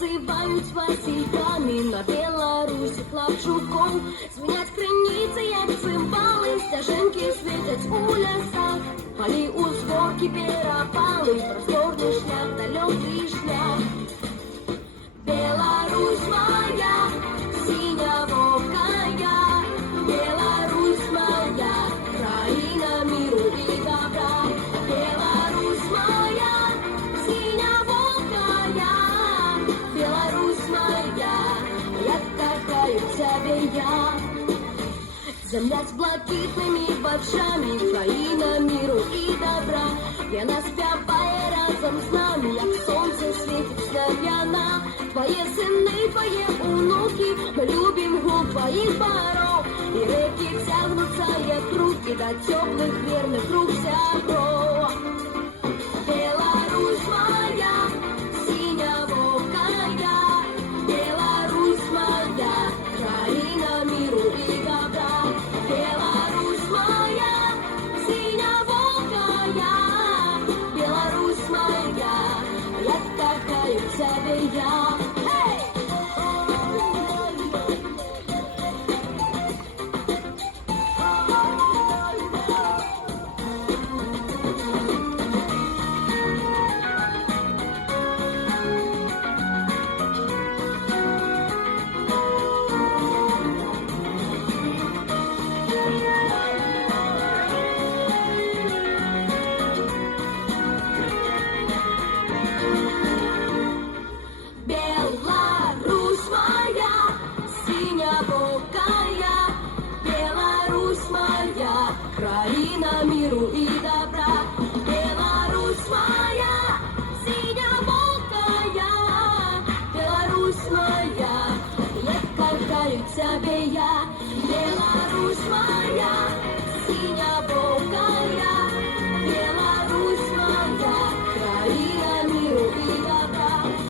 називають Васильками, на Білорусі хлопчуком. Звенять криниці, як цимбали, стяжинки світять у лісах. Палі узгорки, перепали, просторний шлях, далекий шлях. Беларусь моя, синявокая, Беларусь моя, країна миру і добра. Беларусь моя, синявокая, Беларусь моя, як кохаю тебе я. Земля с блакитными бочами, країна миру і добра. Яна співає разом з нами, як сонце світить слав'яна. Твої сини, твої онуки, ми любим гул твоїх паров. І реки тягнуться, як руки, до теплих вірних рук сябров. Беларусь моя, синявокая, Беларусь моя, країна миру і добра. Беларусь моя, синявокая, Беларусь моя, як кохаю тебе я. Беларусь моя, синявокая, Беларусь моя, країна миру і добра. Беларусь моя, синявокая, Беларусь моя, як кохаю тебе я. Беларусь моя, синявокая.